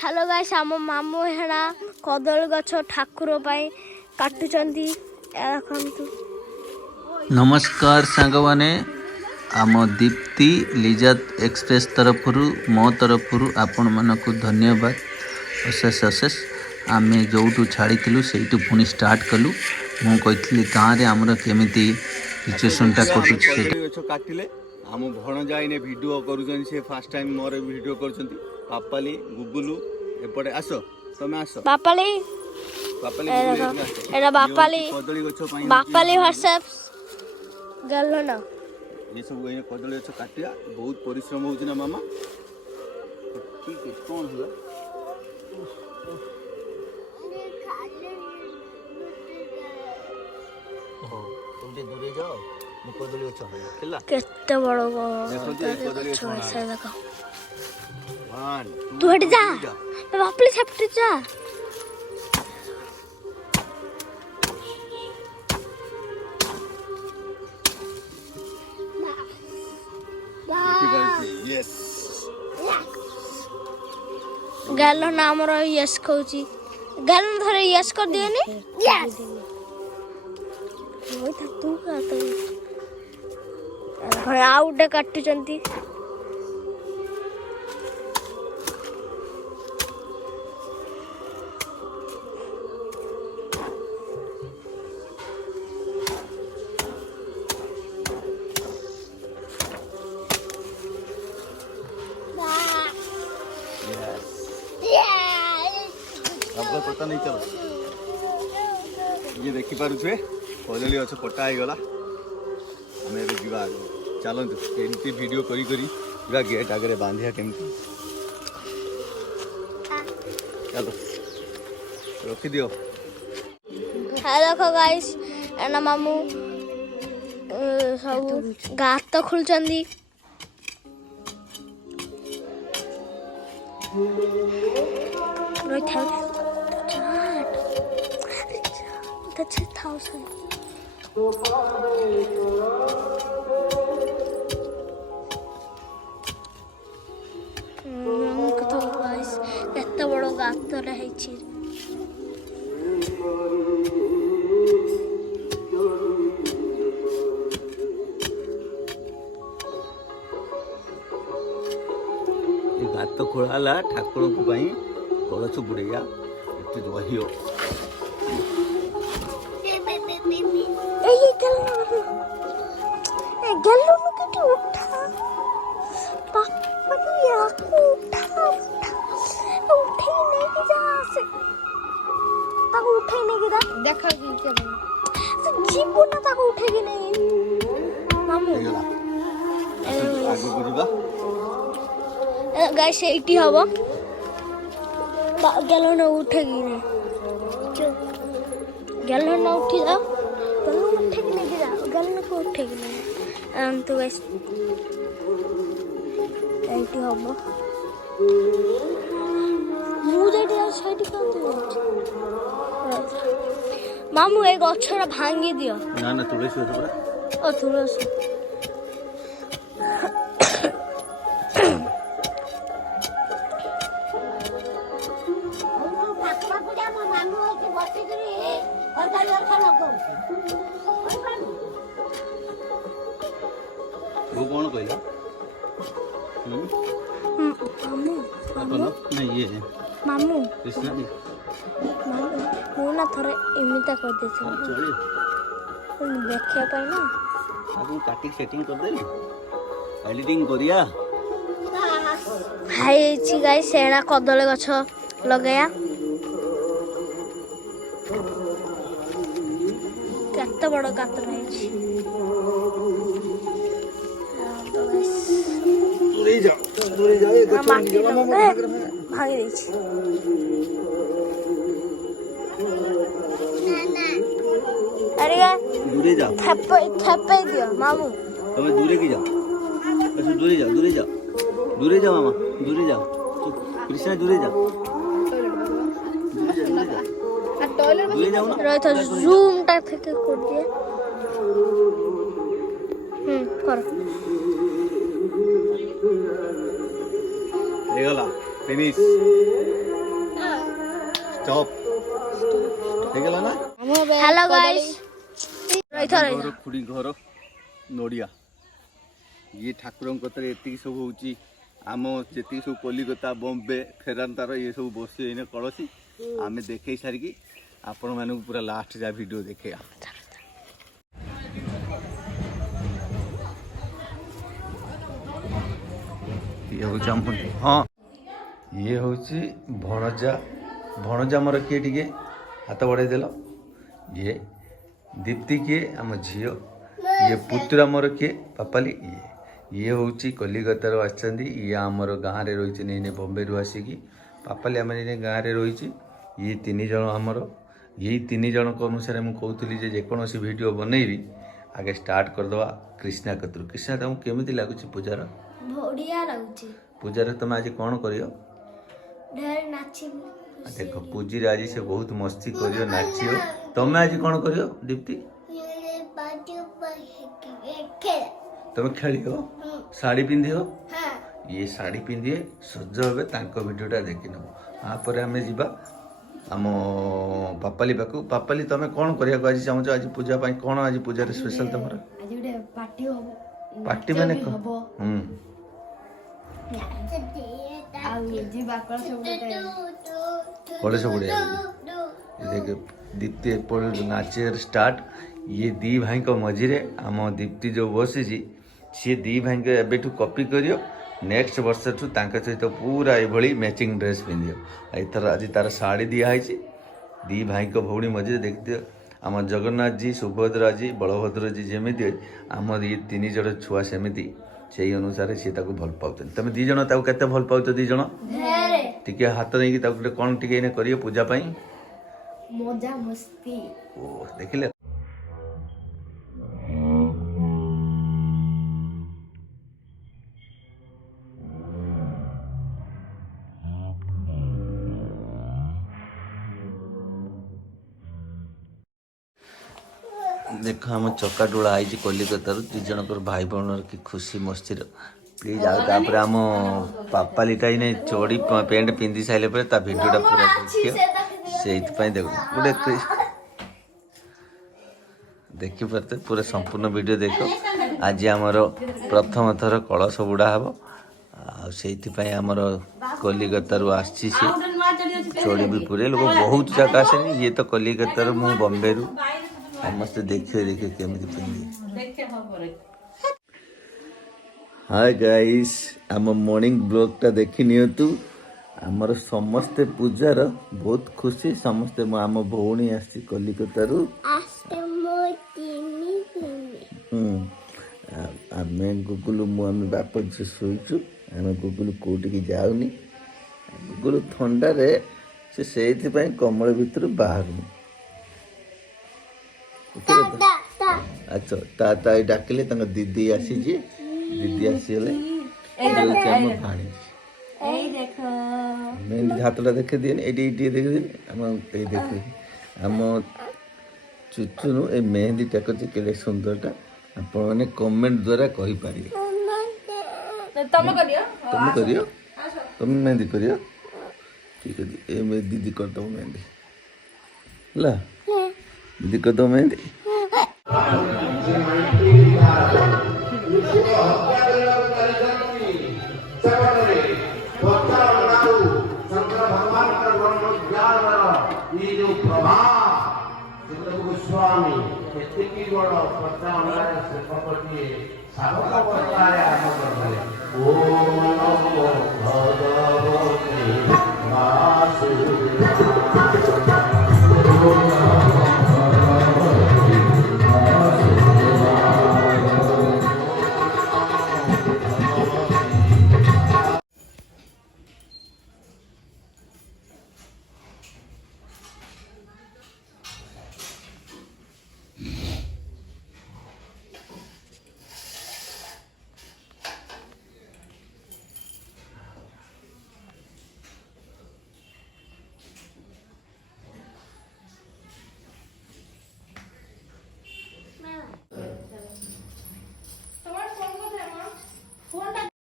Hello guys आम मामू हेड़ा कदली गछ ठाकुर काटुचंती देखंतु। नमस्कार सांगवाने आम दीप्ति लिजा एक्सप्रेस तरफरु मो तरफरु आपण मानकु धन्यवाद अशेष अशेष। आम जो छाड़ी से पुणी स्टार्ट कलु। मु कही गाँव में आमर केमी सिचुएसनटा काटिले आम भणजा इने वीडियो करूछन से first time more video करूछन पापाली guggulu एपटे आसो तमे आसो पापाली पापाली एरा बापाली कदली गछ पई बापाली व्हाट्सएप गल्लो ना ये सब ये कदली गछ काटिया बहुत परिश्रम होउछ ना मामा। ठीक है कोन होला तुम दूरे जाओ मु कदली गछ हला केते बड़ो देखो कदली गछ ऐसा देखो 1 तू हट जा बापाली छपट जा। यस गल्लो ना हमर यस कहूची गल्लो थरे यस कर दियनी यस ओइ त तू का तो भाई आउट काटुचंती। आपको पता नहीं चला ये देखी पारुछे कदली गछ कटा हो गला आम ए जीवा चलतु केमती वीडियो करी करी पूरा गेट आगे बांधिया केमती चलो रखी दियो। देखो गाइस एना मामू सब गात तो खुलचंदी रोई था चाट that's 1000 तो गाइस केते बड़ो गात रहे छी। गात खोला ठाकुर को कलश बुड़ैया रही गल्लो के उठा पापा ने उठा उठे नहीं कि जा से ताको उठे नहीं कि दा देखा कि से जीव ना ताको उठे कि नहीं मामू आगो बुझबा गाइस एटी हबो गल्लो ना उठे कि नहीं गल्लो ना उठी जा गल्लो उठे कि नहीं जा गल्लो को उठे कि नहीं तो गाइस एटी हबो मु जेटी साइड करते मामू ए गछरा भांगी दियो ना ना तुलसी गछ परा ओ तुलसी वो कौन कहला मामू नहीं ये है मामू कृष्णा जी मामू मु ना थरे इमिता कर देछो चलिए देखिया पाई ना आपको काटिंग सेटिंग कर देली एडिटिंग करिया हाय छी गाइस एना कदले गछ लगाया केते बड़ गात रहे छी दूरे जाओ ये गछ माटी भागी दै छी अरे दूरे जाओ थप्पे दियो मामू तुम्हें दूरे की जाओ अच्छा दूरे जाओ मामा दूरे जाओ कृष्णा दूरे जाओ दूरे जाओ ना रही था जूम टा थे कर दिए कर गला फिनिश स्टॉप ହେଇଗଲା ନା हेलो गाइस ଘର ଖୁଡ଼ି ଘର ନଡ଼ିଆ ଇଏ ଠାକୁରଙ୍କ କତରେ ଏତିକି ସବୁ ହେଉଛି ଆମ ଯେତିକି ସବୁ କଲିକତା ବମ୍ବେ ଫେରାନ୍ତାର ଇଏ ସବୁ ବସି ଏଇନେ କଳସି ଆମେ ଦେଖେଇ ସାରିକି ଆପଣମାନଙ୍କୁ ପୁରା ଲାଷ୍ଟ ଯା ଭିଡ଼ିଓ ଦେଖେଇବା ଇଏ ହେଉଛି ଆମ ହଁ ଇଏ ହେଉଛି ଭଣଜା ଭଣଜା ଆମର କିଏ ଟିକେ ହାତ ବଢ଼େଇ ଦେଲ ଇଏ ଦୀପ୍ତି କିଏ ଆମ ଝିଅ ଇଏ ପୁତୁରା ମୋର କିଏ ପାପାଲି ଇଏ ହେଉଛି କଲିକତାରୁ ଆସିଛନ୍ତି ଇଏ ଆମର ଗାଁରେ ରହିଛନ୍ତି ଏଇନେ ବମ୍ବେରୁ ଆସିକି ପାପାଲି ଆମେ ଏଇନେ ଗାଁରେ ରହିଛି ଇଏ 3 ଜଣ ଆମର ଏଇ 3 ଜଣଙ୍କ ଅନୁସାରେ ମୁଁ କହୁଥିଲି ଯେ ଯେକୌଣସି ଭିଡ଼ିଓ ବନେଇବି ଆଗେ ଷ୍ଟାର୍ଟ କରିଦେବା କ୍ରିଷ୍ଣା କତିରୁ କ୍ରିଷ୍ଣା ତମକୁ କେମିତି ଲାଗୁଛି ପୂଜାର बढ़िया लाଗୁଛି ପୂଜାରେ ତମେ ଆଜି କ'ଣ କରିବ ढेर नाची ଦେଖ ପୂଜିରେ ଆଜି ସେ ବହୁତ ମସ୍ତି କରିବ ନାଚିବ ତମେ ଆଜି କ'ଣ କରିବ ଦୀପ୍ତି ତମେ ଖେଳିବ ଶାଢ଼ୀ ପିନ୍ଧିବ ଇଏ ଶାଢ଼ୀ ପିନ୍ଧିବେ ସଜ ହେବେ ତାଙ୍କ ଭିଡ଼ିଓଟା ଦେଖିନେବ ତାପରେ ଆମେ ଯିବା ଆମ ପାପାଲି ପାଖକୁ ପାପାଲି ତମେ କ'ଣ କରିବାକୁ ଆଜି ଚାହୁଁଛ ଆଜି ପୂଜା ପାଇଁ କ'ଣ ଆଜି ପୂଜାରେ ସ୍ପେଶାଲ ତମର ଆଜି ଗୋଟେ ପାର୍ଟି ହବ ପାର୍ଟି ମାନେ ଆଉ ଯିବା କଳସ ବୁଡ଼ିଆ ଦେଖ ଦୀପ୍ତି ଏପଟେ ନାଚିବାର ଷ୍ଟାର୍ଟ ଇଏ ଦି ଭାଇଙ୍କ ମଝିରେ ଆମ ଦୀପ୍ତି ଯେଉଁ ବସିଛି ସିଏ ଦି ଭାଇଙ୍କ ଏବେଠୁ କପି କରିବ ନେକ୍ସଟ ବର୍ଷଠୁ ତାଙ୍କ ସହିତ ପୁରା ଏଭଳି ମ୍ୟାଚିଂ ଡ୍ରେସ୍ ପିନ୍ଧିବ ଏଥର ଆଜି ତାର ଶାଢ଼ୀ ଦିଆହେଇଛି ଦି ଭାଇଙ୍କ ଭଉଣୀ ମଝିରେ ଦେଖିଦିଅ ଆମ ଜଗନ୍ନାଥଜୀ ସୁଭଦ୍ରାଜୀ ବଳଭଦ୍ରଜୀ ଯେମିତି ଆମର ଇଏ 3 ଜଣ ଛୁଆ ସେମିତି ସେଇ ଅନୁସାରେ ସିଏ ତାକୁ ଭଲ ପାଉଛନ୍ତି ତମେ 2 ଜଣ ତାକୁ କେତେ ଭଲ ପାଉଛ 2 ଜଣ ଟିକେ ହାତ ନେଇକି ତାକୁ ଗୋଟେ କ'ଣ ଟିକେ ଏଇନେ କରିବ ପୂଜା ପାଇଁ ମଜା ମସ୍ତି ଓ ଦେଖିଲେ ଦେଖ ଆମ ଚକାଡୋଳା ଆଇଛି କଲିକତାରୁ 2 ଜଣଙ୍କର ଭାଇ ଭଉଣୀର କି ଖୁସି ମସ୍ତିର ପ୍ଲିଜ୍ ଆଉ ତାପରେ ଆମ ପାପାଲିଟା ଏଇନେ ଚଡ଼ି ପ୍ୟାଣ୍ଟ ପିନ୍ଧି ସାରିଲା ପରେ ତା ଭିଡ଼ିଓଟା ପୁରା ଦେଖିବ ସେଇଥିପାଇଁ ଦେଖ ଗୋଟେ ଦେଖିପାରୁଥିବେ ପୁରା ସମ୍ପୂର୍ଣ୍ଣ ଭିଡ଼ିଓ ଦେଖ ଆଜି ଆମର ପ୍ରଥମ ଥର କଳସ ବୁଡ଼ା ହେବ ଆଉ ସେଇଥିପାଇଁ ଆମର କଲିକତାରୁ ଆସିଛି ସେ ଚଡ଼ି ବି ପୁରେ ଲୋକ ବହୁତ ଜାଗା ଆସେନି ଇଏ ତ କଲିକତାରୁ ମୁଁ ବମ୍ବେରୁ ସମସ୍ତେ ଦେଖିବେ କେମିତି ପିନ୍ଧିବେ ହାय ଗାଇସ୍ ଆମ ମର୍ଣ୍ଣିଂ ବ୍ଲଗ୍ଟା ଦେଖି ନିଅନ୍ତୁ ଆମର ସମସ୍ତେ ପୂଜାର ବହୁତ ଖୁସି ସମସ୍ତେ ଆମ ଭଉଣୀ ଆସିଛି କଲିକତାରୁ ଆମେ ଗୁଗୁଲୁ ମୁଁ ଆମେ ବାପ ଝିଅ ଶୋଇଛୁ ଆମେ ଗୁଗୁଲୁ କୋଉଠିକି ଯାଉନି ଗୁଗୁଲୁ ଥଣ୍ଡାରେ ସେ ସେଇଥିପାଇଁ କମଳ ଭିତରୁ ବାହାରୁନି ଆଚ୍ଛା ତା ଡାକିଲେ ତାଙ୍କ ଦିଦି ଆସିଛି ଦିଦି ଆସିଗଲେ ଆମ ଭାଣୀ ମେହେନ୍ଦି ହାତଟା ଦେଖେଇ ଦିଏନି ଏଇଠି ଟିକେ ଦେଖିଦିନି ଆମ ଏଇ ଦେଖି ଆମ ଚୁଚୁନୁ ଏ ମେହେନ୍ଦିଟା କରିଛି କେତେ ସୁନ୍ଦରଟା ଆପଣମାନେ କମେଣ୍ଟ ଦ୍ୱାରା କହିପାରିବେ ତମେ କରିବ ତମେ ମେହେନ୍ଦି କରିବ ଠିକ୍ ଅଛି ଏ ଦିଦି କରିଦେବ ମେହେନ୍ଦି ହେଲା ଦିଦି କରିଦେବ ମେହେନ୍ଦି स्वामी एतिकी बड़ पत्ता अनुसार से प्रपटी साधक अवस्था रे आरंभ करले ओम नमो भगवते